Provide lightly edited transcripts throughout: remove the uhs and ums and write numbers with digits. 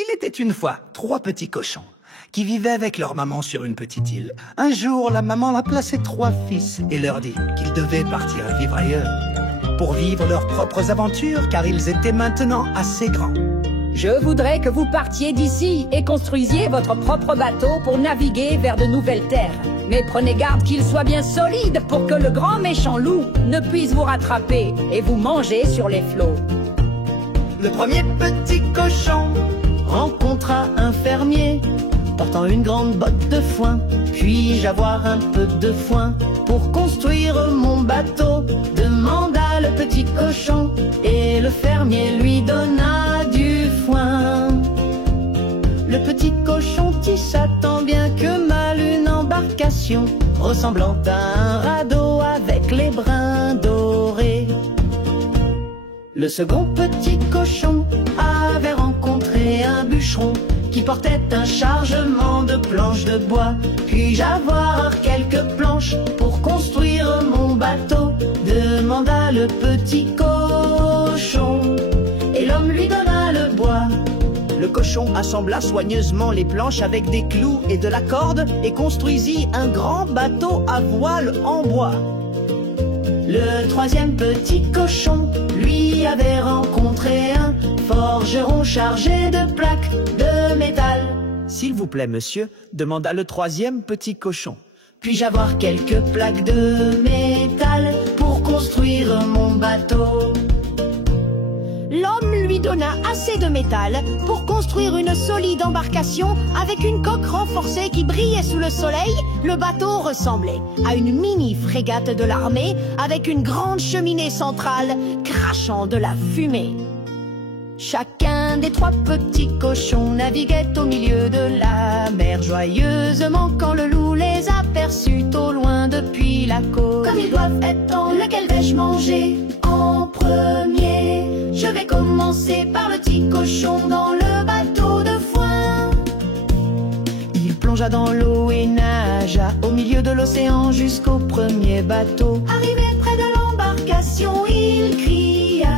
Il était une fois 3 petits cochons qui vivaient avec leur maman sur une petite île. Un jour, la maman a placé 3 fils et leur dit qu'ils devaient partir vivre ailleurs pour vivre leurs propres aventures car ils étaient maintenant assez grands. Je voudrais que vous partiez d'ici et construisiez votre propre bateau pour naviguer vers de nouvelles terres. Mais prenez garde qu'il soit bien solide pour que le grand méchant loup ne puisse vous rattraper et vous manger sur les flots. Le premier petit cochon rencontra un fermier portant une grande botte de foin. Puis-je avoir un peu de foin pour construire mon bateau? Demanda le petit cochon et le fermier lui donna du foin. Le petit cochon tissa tant bien que mal une embarcation ressemblant à un radeau avec les brins dorés. Le second petit cochon avait rencontré un bûcheron qui portait un chargement de planches de bois. Puis-je avoir quelques planches pour construire mon bateau? Demanda le petit cochon et l'homme lui donna le bois. Le cochon assembla soigneusement les planches avec des clous et de la corde et construisit un grand bateau à voile en bois. Le troisième petit cochon, lui, avait rencontré un forgeron chargé de plaques de métal. S'il vous plaît, monsieur, demanda le troisième petit cochon. Puis-je avoir quelques plaques de métal pour construire mon bateau? L'homme lui donna assez de métal pour construire une solide embarcation avec une coque renforcée qui brillait sous le soleil. Le bateau ressemblait à une mini frégate de l'armée avec une grande cheminée centrale crachant de la fumée. Chacun des 3 petits cochons naviguait au milieu de la mer joyeusement quand le loup les aperçut au loin depuis la côte. Comme ils doivent être temps, lequel vais-je manger en premier? Je vais commencer par le petit cochon dans le bateau de foin. Il plongea dans l'eau et nagea au milieu de l'océan jusqu'au premier bateau. Arrivé près de l'embarcation, il cria: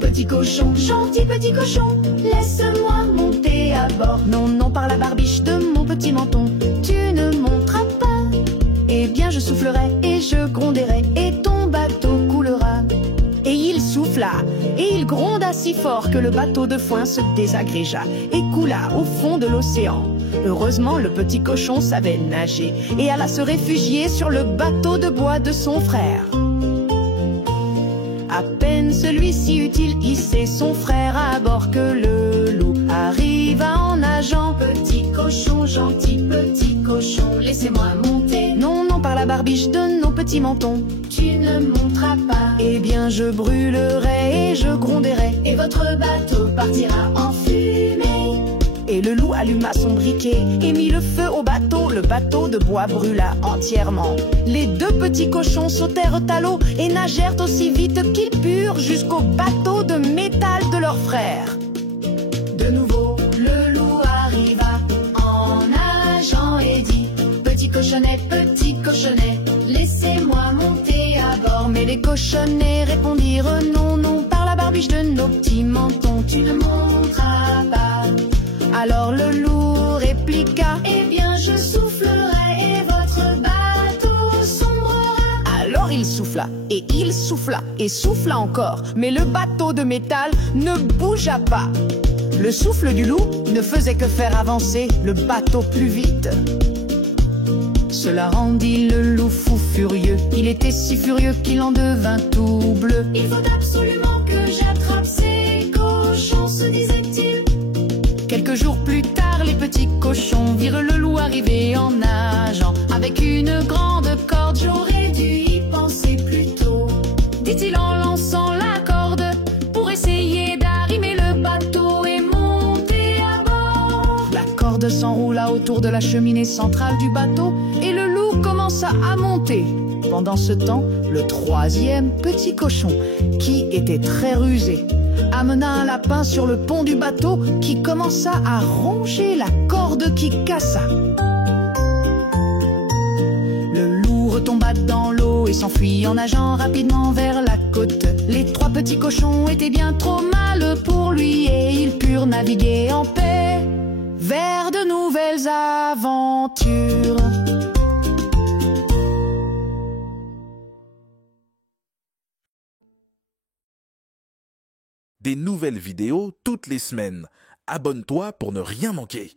petit cochon, gentil petit cochon, laisse-moi monter à bord. Non, non, par la barbiche de mon petit menton, tu ne monteras pas. Eh bien je soufflerai et je gronderai et ton bateau coulera. Et il souffla, et il gronda si fort que le bateau de foin se désagrégea et coula au fond de l'océan. Heureusement, le petit cochon savait nager et alla se réfugier sur le bateau de bois de son frère. À peine celui-ci eut-il hissé son frère à bord que le loup arriva en nageant. Petit cochon, gentil petit cochon, laissez-moi monter. Non, non, par la barbiche de nos petits mentons, tu ne monteras pas. Eh bien je brûlerai et je gronderai et votre bateau partira en fumée. Et le loup alluma son briquet et mit le feu au bateau. Le bateau de bois brûla entièrement. Les 2 petits cochons sautèrent à l'eau et nagèrent aussi vite qu'ils purent jusqu'au bateau de métal de leur frère. De nouveau, le loup arriva en nageant et dit: petit cochonnet, laissez-moi monter à bord. Mais les cochonnets répondirent: non, non, par la barbiche de nos petits mentons, tu ne monteras pas. Alors le loup répliqua: eh bien je soufflerai et votre bateau sombrera. Alors il souffla et souffla encore, mais le bateau de métal ne bougea pas. Le souffle du loup ne faisait que faire avancer le bateau plus vite. Cela rendit le loup fou furieux. Il était si furieux qu'il en devint tout bleu. Il faut absolument que j'attrape ces cochons, se disait-il. Quelques jours plus tard, les petits cochons virent le loup arriver en nageant avec une grande corde. J'aurais dû y penser plus tôt, dit-il en lançant la corde pour essayer d'arrimer le bateau et monter à bord. La corde s'enroula autour de la cheminée centrale du bateau et le loup commença à monter. Pendant ce temps, le 3e petit cochon, qui était très rusé, amena un lapin sur le pont du bateau qui commença à ronger la corde qui cassa. Le loup retomba dans l'eau et s'enfuit en nageant rapidement vers la côte. Les 3 petits cochons étaient bien trop mal pour lui et ils purent naviguer en paix vers de nouvelles aventures. Des nouvelles vidéos toutes les semaines. Abonne-toi pour ne rien manquer.